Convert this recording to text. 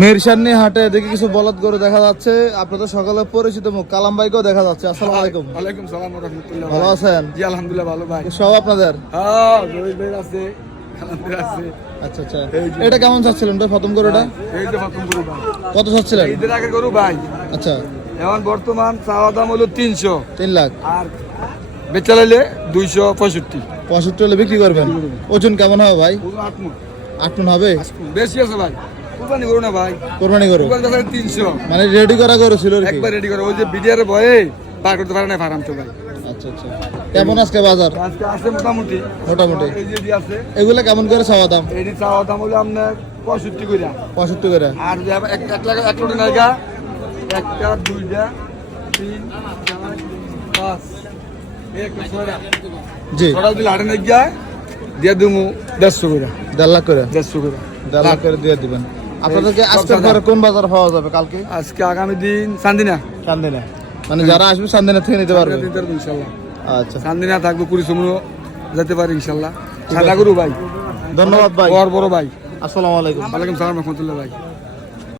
মিরসানি হাটে দেখি কিছু বলদ গরু দেখা যাচ্ছে। আপনাদের সকালে পরিচিত মুখ কালাম ভাইকেও দেখা যাচ্ছে। আসসালামু আলাইকুম। ওয়ালাইকুম সালাম ওয়া রাহমাতুল্লাহ। ভালো আছেন? জি আলহামদুলিল্লাহ ভালো ভাই। সব আপনাদের? হ্যাঁ জহির ভাই আছে, খালান্দের আছে। আচ্ছা আচ্ছা। এটা কেমন চাচ্ছিলেন ভাই প্রথম গরুটা? এই যে প্রথম গরু ভাই। কত চাচ্ছিলেন? ঈদের আগে গরু ভাই। আচ্ছা এখন বর্তমান চাওয়া দাম হলো 300 3 লাখ। আর বেচা লাইলে 265। 65 হলে বিক্রি করবেন। ওজন কেমন হবে ভাই? 8 মণ। 8 টন হবে? বেশি আছে ভাই। কুরবানি গরু না ভাই। কোরবানি গরু কুরবানি দাম 300। মানে রেডি করা গরু ছিল আর কি। একবার রেডি করে ওই যে বিডিআর ভয়ে পার করতে পারে না ফারাম তো ভাই। আচ্ছা আচ্ছা। কেমন আজকে বাজার? আজকে আছে মোটামুটি। মোটামুটি। এই যে আছে। এগুলা কেমন করে চাওয়া দাম? এই চাওয়া দাম হলো আপনার 65 কইরা। 65 করে। আর এক লাখ 1 কোটি নাইগা একটা দুইটা তিন চার পাঁচ এক ছয়টা জি ছয়টা দিলে হাটে নাই গিয়া দিয়ে দিমু 150 করে 1.5 লাখ করে। 150 করে 1.5 লাখ করে দিয়ে দিবেন। আপনাদেরকে আজকে পরে কোন বাজার পাওয়া যাবে কালকে? আজকে আগামী দিন চান্দিনা চান্দিনা। মানে যারা আসবে চান্দিনা থেকে নিতে পারবে। ইনশাল্লাহ। আচ্ছা চান্দিনা থাকবে কুড়িসমুনো যেতে পারি ইনশাল্লাহ। সাদা গরু ভাই। ধন্যবাদ ভাই। বড় বড় ভাই। আসসালামু আলাইকুম। ওয়ালাইকুম সালাম রহমতুল্লাহ ভাই।